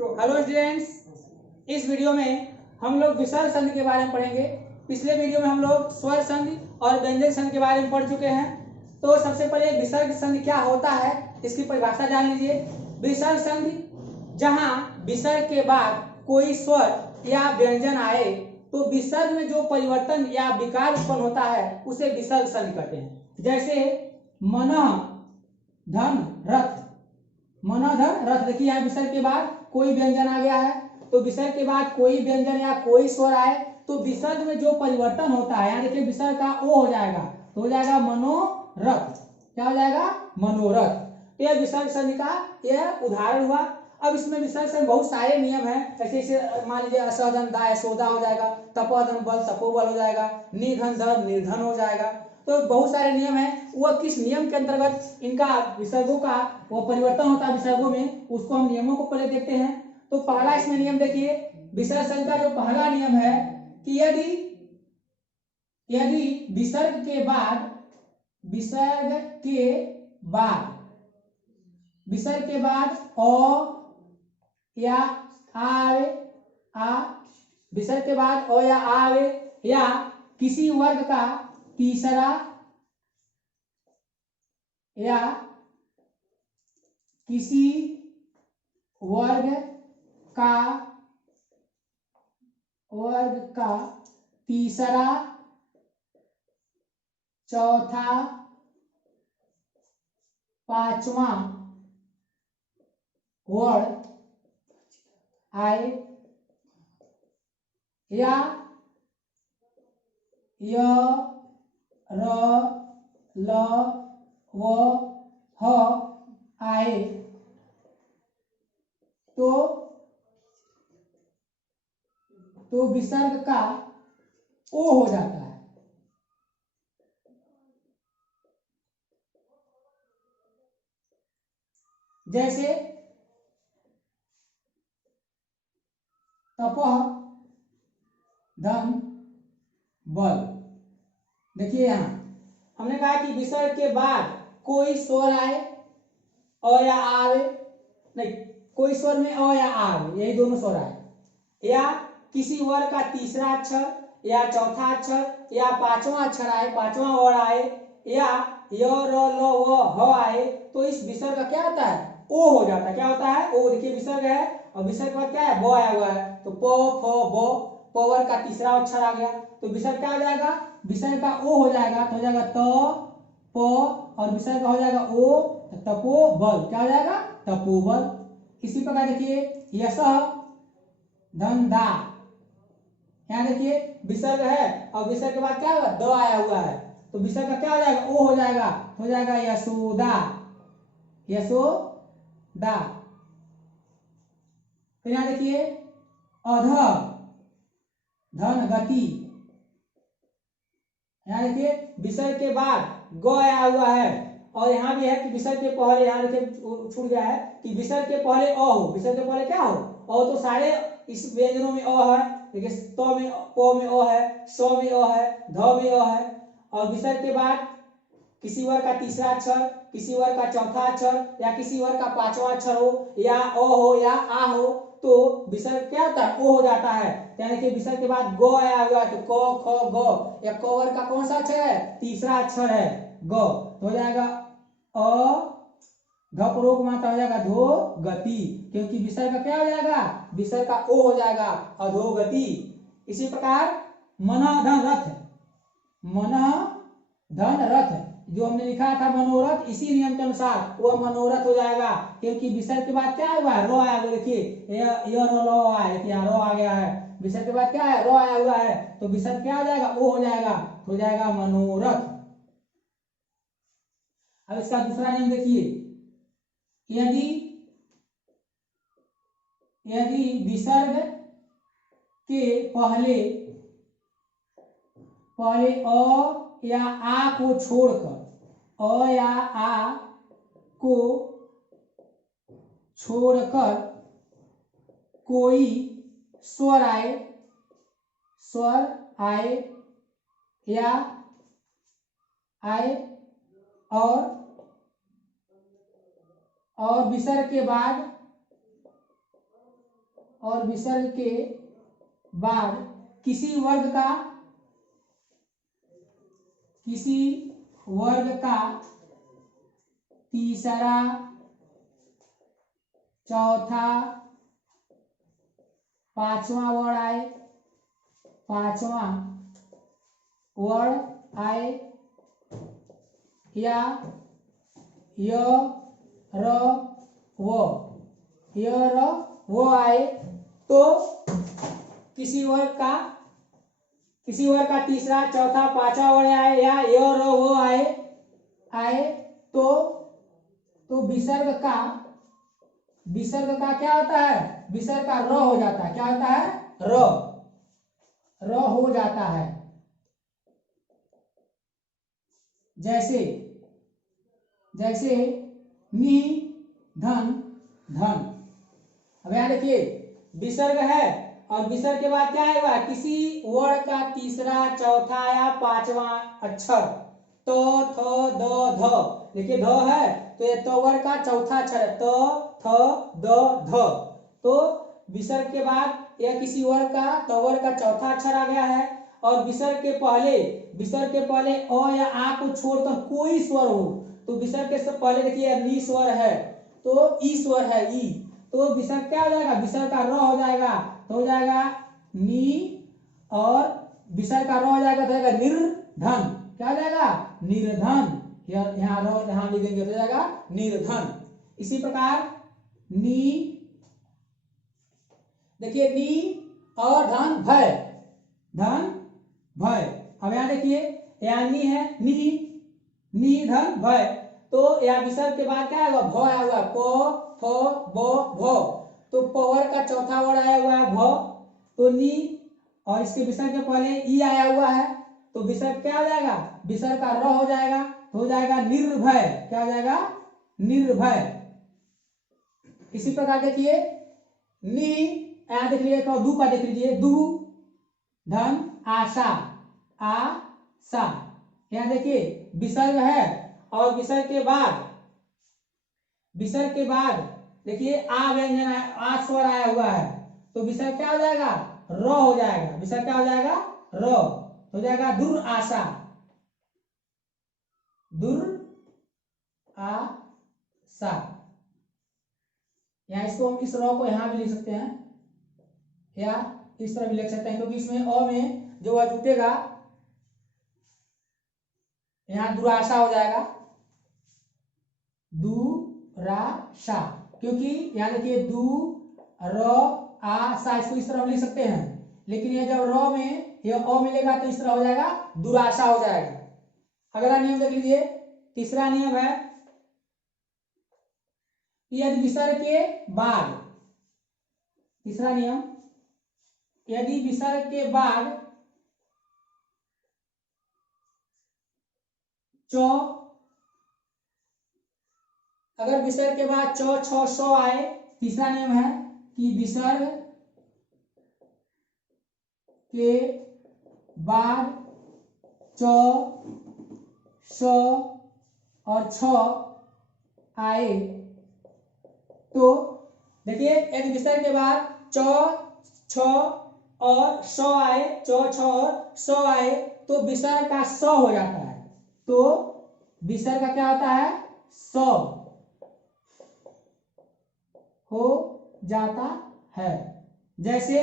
Hello students, इस video में हम लोग विसर्ग संधि के बारे में पढ़ेंगे। पिछले वीडियो में हम लोग स्वर संधि और व्यंजन संधि के बारे में पढ़ चुके हैं। तो सबसे पहले विसर्ग संधि क्या होता है इसकी परिभाषा जान लीजिए। विसर्ग संधि, जहां विसर्ग के बाद कोई स्वर या व्यंजन आए तो विसर्ग में जो परिवर्तन या विकार उत्पन्न होता है उसे विसर्ग संधि कहते हैं। जैसे मनः धन रथ, मनः धन रथ। देखिए यहाँ विसर्ग के बाद कोई व्यंजन आ गया है, तो विसर्ग के बाद कोई व्यंजन या कोई स्वर आए तो विसर्ग में जो परिवर्तन होता है, यहाँ देखिए विसर्ग का ओ हो जाएगा तो हो जाएगा मनोरथ। क्या हो जाएगा? मनोरथ। यह विसर्ग संधि का यह उदाहरण हुआ। अब इसमें विसर्ग संधि बहुत सारे नियम हैं। जैसे मान लीजिए असधन दा यशोदा हो जाएगा, तपोधन बल तपोबल हो जाएगा, निर्धन धन निर्धन हो जाएगा। तो बहुत सारे नियम हैं। वह किस नियम के अंतर्गत इनका विसर्गों का वो परिवर्तन होता है विसर्गों में, उसको हम नियमों को पहले देखते हैं। तो पहला इसमें नियम देखिए, विसर्ग संधि का जो पहला नियम है कि यदि विसर्ग के बाद अ या आवे विसर्ग के बाद अ या आवे या किसी वर्ग का तीसरा या किसी वर्ग का तीसरा, चौथा, पांचवा वर्ड आए या य र ल व ह आए तो विसर्ग का ओ हो जाता है। जैसे तपह धन बल। देखिए यहां हमने कहा कि विसर्ग के बाद कोई स्वर आए अ या आवे, नहीं कोई स्वर में अ या आवे, यही दोनों स्वर आए, या किसी वर्ग का तीसरा अक्षर या चौथा अक्षर या पांचवा अक्षर आए, पांचवा वर्ड आए, या य र ल व ह आए तो इस विसर्ग का क्या होता है? ओ हो जाता है। क्या होता है? ओ। देखिए विसर्ग है और विसर्ग के बाद क्या है? ब आया हुआ है, तो प फ ब, प वर्ग का तीसरा अक्षर आ गया तो विसर्ग क्या हो जाएगा? विसर्ग का ओ हो जाएगा तो हो जाएगा त प, और विसर्ग का हो जाएगा ओ, तपोबल। क्या हो जाएगा? तपोबल। इसी प्रकार देखिए यशः धन दा, यहाँ देखिए विसर्ग है और विसर्ग के बाद क्या होगा? द आया हुआ है तो विसर्ग का क्या हो जाएगा? ओ हो जाएगा, हो जाएगा यशोदा, यशोदा। फिर यहाँ देखिए अध धन गति, यहाँ देखिए विसर्ग के बाद ग आया हुआ है और यहाँ भी है कि विसर्ग के पहले, यहाँ देखिए छूट गया है कि विसर्ग के पहले अ हो, विसर्ग के पहले क्या हो? अ। तो सारे इस व्यंजनों में अ है। देखिए त में प में अ है, स में अ है, ध में अ है, और विसर्ग के बाद किसी वर्ग का तीसरा अक्षर, किसी वर्ग का चौथा अक्षर या किसी वर्ग का पांचवा अक्षर हो, या अ हो या आ हो तो विसर्ग क्या होता है? ओ हो जाता है। यानी कि विसर्ग के बाद ग आया हुआ है तो क ख ग, या क वर्ग का कौन सा अक्षर है? तीसरा अक्षर है ग, तो हो जाएगा अ धपरोग मात्रा हो जाएगा धो गति, क्योंकि विसर्ग का क्या हो जाएगा? विसर्ग का ओ हो जाएगा अधोगति। इसी प्रकार मनः धन रथ, मनः धन रथ जो हमने लिखा था मनोरथ, इसी नियम के अनुसार वह मनोरथ हो जाएगा क्योंकि विसर्ग के बाद क्या हुआ है? रो आया हुआ। देखिए य र ल आया, देखिए रो आ गया है, विसर्ग के बाद क्या है? रो आया हुआ है तो विसर्ग क्या हो जाएगा? ओ हो जाएगा, हो जाएगा मनोरथ। अब इसका दूसरा नियम देखिए, यदि विसर्ग के पहले अ या आ को छोड़कर, अ या आ को छोड़कर कोई स्वर आए या आए और विसर्ग के बाद और विसर्ग के बाद किसी वर्ग का तीसरा, चौथा, पांचवा वर्ड आए या य र वो आए तो किसी वर्ग का तीसरा, चौथा, पांचवा वर्ड आए या य र वो आए तो विसर्ग का क्या होता है? विसर्ग का र हो जाता है। क्या होता है? र हो जाता है। जैसे नि धन। अब यहां देखिए विसर्ग है और विसर्ग के बाद क्या आएगा? किसी वर्ड का तीसरा, चौथा या पांचवा अक्षर। तो थ द ध। देखिए ध है तो ये तो वर्ड का चौथा अक्षर है। तो थ द ध। तो विसर्ग के बाद यह किसी वर्ड का तो वर्ड का चौथा अक्षर आ गया है। और विसर्ग के पहले अ या आ को छोड़कर कोई स्वर हो तो विसर्ग के सब पहले देखिए नी स्वर है तो ई स्वर है ई। तो विसर्ग क्या हो जाएगा? विसर्ग का र हो जाएगा तो हो जाएगा नी और विसर्ग का र हो जाएगा तो जाएगा निर्धन। क्या हो जाएगा? निर्धन। यहाँ र यहाँ लिख देंगे तो जाएगा निर्धन। इसी प्रकार नी, देखिए नी और धन भय। अब यहाँ देखिए यहाँ नी है, नी धन भय। तो यहाँ विसर्ग के बाद क्या आएगा? भ आया हुआ है। प फ ब भ। तो पवर का चौथा वर्ड आया हुआ है भ। तो नी और इसके विसर्ग के पहले ई आया हुआ है तो विसर्ग क्या हो जाएगा? विसर्ग का र हो जाएगा तो हो जाएगा निर्भय। क्या हो जाएगा? निर्भय। इसी प्रकार देखिए नी, यहाँ देख लीजिए दू का देख लीजिए दू धन आशा। यहाँ देखिए विसर्ग है और विसर्ग के बाद देखिए आ व्यंजन आ स्वर आया हुआ है तो विसर्ग क्या हो जाएगा? र हो जाएगा। विसर्ग क्या हो जाएगा? र हो जाएगा दुर्आशा। यहाँ इसको हम इस र को यहाँ भी लिख सकते हैं या इस तरह भी लिख सकते हैं क्योंकि इसमें अ में जो वह जुटेगा यहाँ दुराशा हो जाएगा। दुराशा क्योंकि यहाँ देखिए दू र आशा इसको इस तरह लिख सकते हैं लेकिन ये जब र में ये अ मिलेगा तो इस तरह हो जाएगा दुराशा हो जाएगा। अगला नियम देख लीजिए। तीसरा नियम है यदि विसर्ग के बाद, तीसरा नियम, यदि विसर्ग के बाद अगर विसर्ग के बाद च छ सौ आए, तीसरा नियम है कि विसर्ग के बाद च स और छ आए तो देखिए यदि विसर्ग के बाद च छ और स आए, च छ और स आए तो विसर्ग का स हो जाता है। तो विसर्ग का क्या होता है? स हो जाता है। जैसे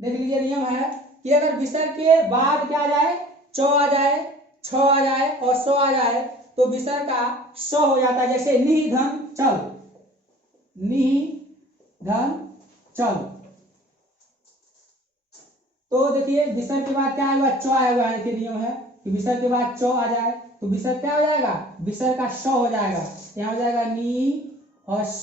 देख लीजिए नियम है कि अगर विसर्ग के बाद क्या आ जाए? च आ जाए, छ आ जाए और स आ जाए तो विसर्ग का स हो जाता है। जैसे निधन चल, निधन चल। तो देखिए विसर्ग के बाद क्या आएगा? च आया हुआ है। देखिए नियम है कि विसर्ग के बाद च आ जाए तो विसर्ग क्या हो जाएगा? विसर्ग का स हो जाएगा। यहाँ हो जाएगा नी और स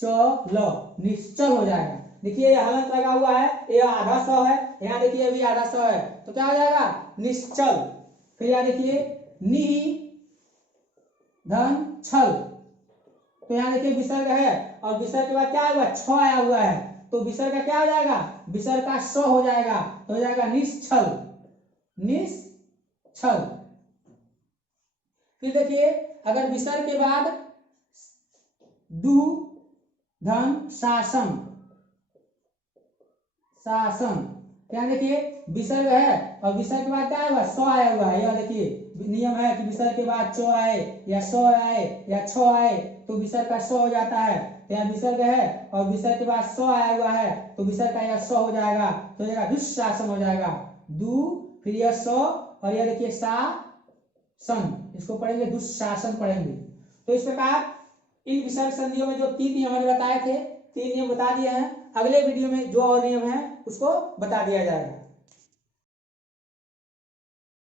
च ल, निश्चल हो जाएगा। देखिए ये हलंत लगा हुआ है, ये आधा स है, यहाँ देखिए भी आधा स है तो क्या हो जाएगा? निश्चल। फिर यहाँ देखिए नि धन छल तो यहाँ देखिए विसर्ग है और विसर्ग के बाद क्या आएगा? छ आया हुआ है तो विसर्ग का क्या हो जाएगा? विसर्ग का स हो जाएगा तो हो जाएगा निश्चल, निश्चल। फिर देखिए अगर विसर्ग के बाद दु धन शासन, शासन। क्या देखिए विसर्ग है और विसर्ग के बाद क्या आएगा, स आया हुआ है। यह देखिए नियम है कि विसर्ग के बाद च आए या स आए या छ आए तो विसर्ग का स हो जाता है। तो यहाँ विसर्ग है और विसर्ग के बाद स आया हुआ है तो विसर्ग का यह स हो जाएगा, तो जाएगा दुशासन हो जाएगा। दु फिर यह स और यह देखिए सा सन, इसको पढ़ेंगे दुशासन पढ़ेंगे। तो इस प्रकार इन विसर्ग संधियों में जो 3 नियम हमने बताए थे, 3 नियम बता दिए हैं। अगले वीडियो में जो और नियम है उसको बता दिया जाएगा।